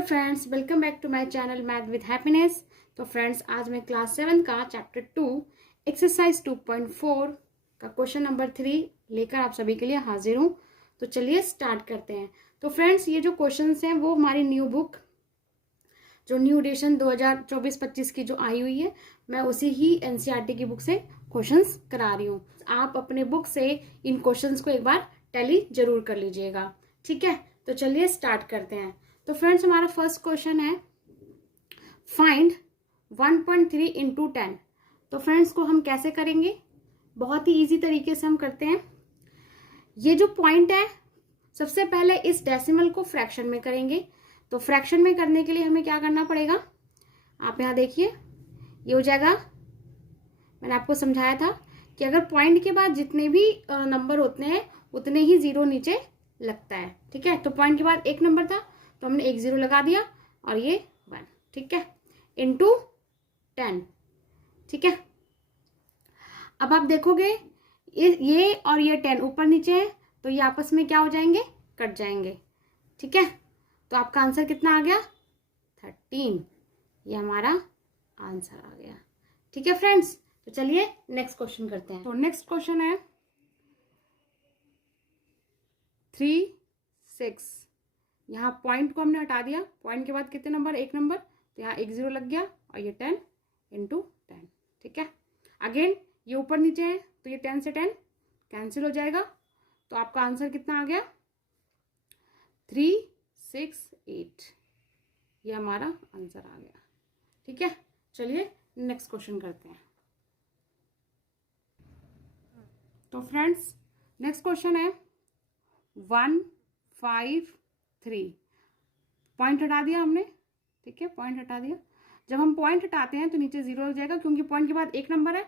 Hello friends, welcome back to my channel math with happiness. तो friends, आज मैं class 7 का चैप्टर 2 एक्सरसाइज 2.4 का क्वेश्चन नंबर 3 लेकर आप सभी के लिए हाजिर हूँ। तो चलिए स्टार्ट करते हैं। तो फ्रेंड्स, ये जो क्वेश्चंस हैं वो हमारी न्यू बुक जो न्यू एडिशन 2024-25 की जो आई हुई है, मैं उसी ही एनसीईआरटी की बुक से क्वेश्चंस करा रही हूँ। आप अपने बुक से इन क्वेश्चंस को एक बार टैली जरूर कर लीजिएगा, ठीक है। तो चलिए स्टार्ट करते हैं। तो फ्रेंड्स, हमारा फर्स्ट क्वेश्चन है फाइंड 1.3 इंटू 10। तो फ्रेंड्स को हम कैसे करेंगे, बहुत ही इजी तरीके से हम करते हैं। ये जो पॉइंट है, सबसे पहले इस डेसिमल को फ्रैक्शन में करेंगे। तो फ्रैक्शन में करने के लिए हमें क्या करना पड़ेगा, आप यहाँ देखिए, ये हो जाएगा, मैंने आपको समझाया था कि अगर पॉइंट के बाद जितने भी नंबर होते हैं उतने ही जीरो नीचे लगता है, ठीक है। तो पॉइंट के बाद एक नंबर था तो हमने एक जीरो लगा दिया और ये 1, ठीक है, इंटू 10, ठीक है। अब आप देखोगे ये और ये 10 ऊपर नीचे है तो ये आपस में क्या हो जाएंगे, कट जाएंगे, ठीक है। तो आपका आंसर कितना आ गया, 13। ये हमारा आंसर आ गया, ठीक है फ्रेंड्स। तो चलिए नेक्स्ट क्वेश्चन करते हैं। तो नेक्स्ट क्वेश्चन है 3, 6। यहाँ पॉइंट को हमने हटा दिया, पॉइंट के बाद कितने नंबर, एक नंबर, तो यहाँ एक जीरो लग गया और ये 10 इंटू 10, ठीक है। अगेन ये ऊपर नीचे है तो ये 10 से 10 कैंसिल हो जाएगा। तो आपका आंसर कितना आ गया, 3, 6, 8। ये हमारा आंसर आ गया, ठीक है। चलिए नेक्स्ट क्वेश्चन करते हैं। तो फ्रेंड्स, नेक्स्ट क्वेश्चन है 1, 5, 3। पॉइंट हटा दिया हमने, ठीक है, पॉइंट हटा दिया। जब हम पॉइंट हटाते हैं तो नीचे जीरो लग जाएगा, क्योंकि पॉइंट के बाद एक नंबर है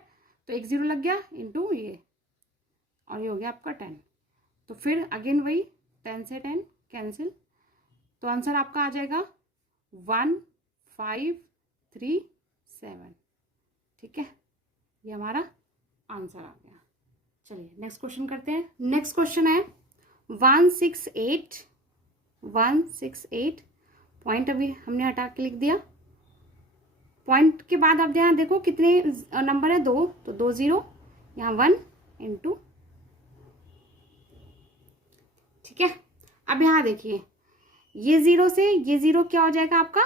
तो एक जीरो लग गया इंटू ये, और ये हो गया आपका 10। तो फिर अगेन वही 10 से 10 कैंसिल। तो आंसर आपका आ जाएगा 1, 5, 3, 7, ठीक है। ये हमारा आंसर आ गया। चलिए नेक्स्ट क्वेश्चन करते हैं। नेक्स्ट क्वेश्चन है 168। 168 पॉइंट अभी हमने हटा के लिख दिया। पॉइंट के बाद आप यहाँ देखो कितने नंबर है, 2, तो 2 जीरो, यहाँ 1 इंटू, ठीक है। अब यहाँ देखिए, ये जीरो से ये जीरो क्या हो जाएगा, आपका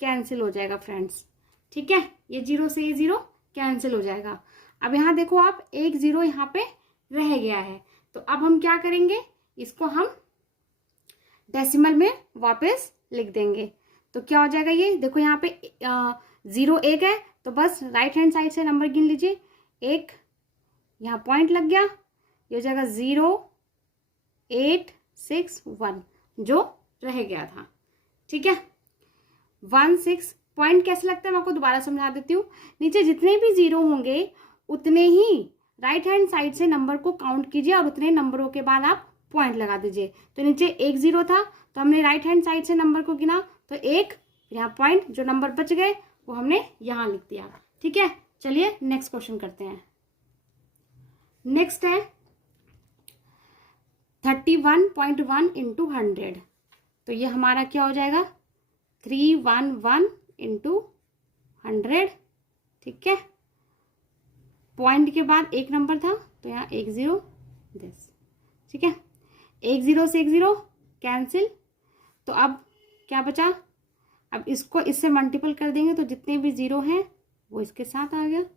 कैंसिल हो जाएगा फ्रेंड्स, ठीक है। ये जीरो से ये जीरो कैंसिल हो जाएगा। अब यहाँ देखो आप, एक जीरो यहाँ पे रह गया है, तो अब हम क्या करेंगे, इसको हम डेसिमल में वापस लिख देंगे। तो क्या हो जाएगा, ये देखो यहाँ पे 0 1 है तो बस राइट हैंड साइड से नंबर गिन लीजिए, 1, यहाँ पॉइंट लग गया, ये हो जाएगा 0, 8, 6, 1 जो रह गया था, ठीक है। 1, 6 पॉइंट कैसे लगता है मैं आपको दोबारा समझा देती हूँ। नीचे जितने भी जीरो होंगे उतने ही राइट हैंड साइड से नंबर को काउंट कीजिए और उतने नंबरों के बाद आप पॉइंट लगा दीजिए। तो नीचे एक जीरो था तो हमने राइट हैंड साइड से नंबर को गिना तो एक, यहाँ पॉइंट, जो नंबर बच गए वो हमने यहाँ लिख दिया, ठीक है। चलिए नेक्स्ट क्वेश्चन करते हैं। नेक्स्ट है 31.1 इंटू 100। तो ये हमारा क्या हो जाएगा, 311 इंटू 100, ठीक है। पॉइंट के बाद एक नंबर था तो यहाँ एक जीरो, दिस, ठीक है। एक जीरो से एक जीरो कैंसिल। तो अब क्या बचा, अब इसको इससे मल्टीपल कर देंगे तो जितने भी जीरो हैं वो इसके साथ आ गया, तो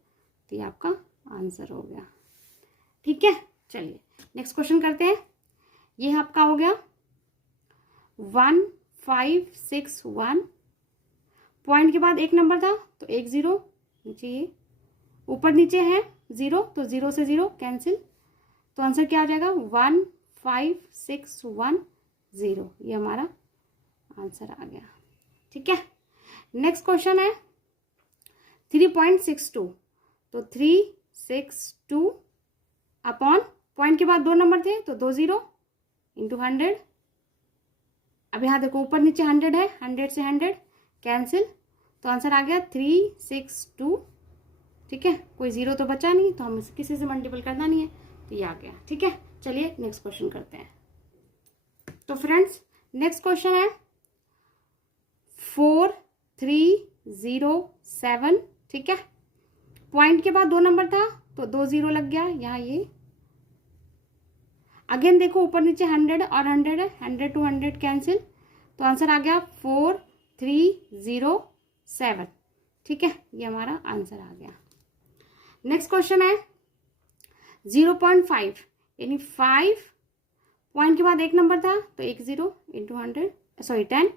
ये आपका आंसर हो गया, ठीक है। चलिए नेक्स्ट क्वेश्चन करते हैं। ये आपका हो गया 1561। पॉइंट के बाद एक नंबर था तो एक जीरो, नीचे ये ऊपर नीचे है जीरो तो जीरो से जीरो कैंसिल। तो आंसर क्या हो जाएगा, 15610। ये हमारा आंसर आ गया, ठीक है। नेक्स्ट क्वेश्चन है 3.62। तो 362 अपॉन, पॉइंट के बाद दो नंबर थे तो 2 जीरो इंटू 100। अब यहाँ देखो ऊपर नीचे 100 है, 100 से 100 कैंसिल। तो आंसर आ गया 362, ठीक है। कोई जीरो तो बचा नहीं तो हम इसे किसी से मल्टीपल करना नहीं है, तो ये आ गया, ठीक है। चलिए नेक्स्ट क्वेश्चन करते हैं। तो फ्रेंड्स, नेक्स्ट क्वेश्चन है 3.07, ठीक है। पॉइंट के बाद 2 नंबर था तो 2 0 लग गया यहाँ ये। अगेन देखो ऊपर नीचे 100 और 100 है, 100 to 100 कैंसिल, तो आंसर आ गया 4307, ठीक है। ये हमारा आंसर आ गया। नेक्स्ट क्वेश्चन है 0.5 यानी 5 पॉइंट के बाद 1 नंबर था तो 1 0 इंटू 100 सॉरी 10,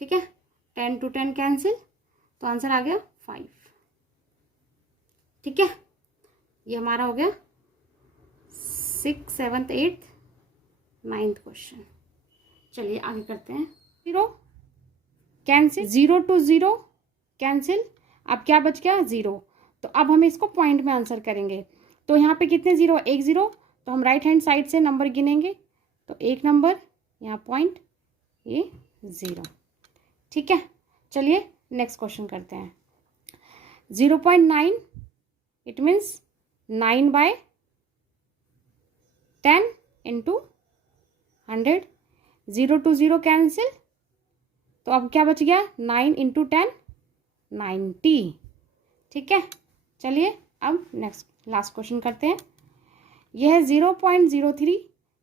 ठीक है। 10 to 10 कैंसिल, तो आंसर आ गया 5, ठीक है। ये हमारा हो गया 6th 7th 8th 9th question. चलिए आगे करते हैं। 0 कैंसिल, 0 to 0 कैंसिल, अब क्या बच गया 0। तो अब हम इसको पॉइंट में आंसर करेंगे। तो यहाँ पे कितने 0, 1 0, तो हम राइट हैंड साइड से नंबर गिनेंगे, तो 1 नंबर यहाँ पॉइंट, ये 0, ठीक है। चलिए नेक्स्ट क्वेश्चन करते हैं। 0.9 it means 9/10 into 100, 0 to 0 cancel, तो अब क्या बच गया 9 इंटू 10 90, ठीक है। चलिए अब नेक्स्ट लास्ट क्वेश्चन करते हैं। यह है 0.03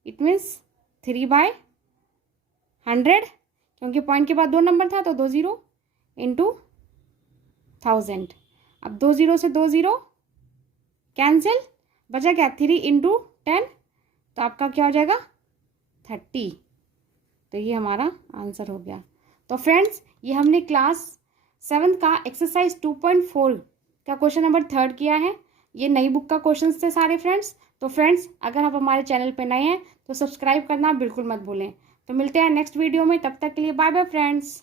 इट मीन्स 3/100, क्योंकि पॉइंट के बाद 2 नंबर था तो 2 0 इंटू 1000। अब 2 0 से 2 0 कैंसिल, बचा क्या 3 इंटू 10, तो आपका क्या हो जाएगा 30। तो ये हमारा आंसर हो गया। तो फ्रेंड्स ये हमने क्लास 7 का एक्सरसाइज 2.4 का क्वेश्चन नंबर 3 किया है। ये नई बुक का क्वेश्चंस थे सारे फ्रेंड्स। तो फ्रेंड्स अगर आप हमारे चैनल पर नए हैं तो सब्सक्राइब करना बिल्कुल मत भूलें। तो मिलते हैं नेक्स्ट वीडियो में, तब तक के लिए बाय बाय फ्रेंड्स।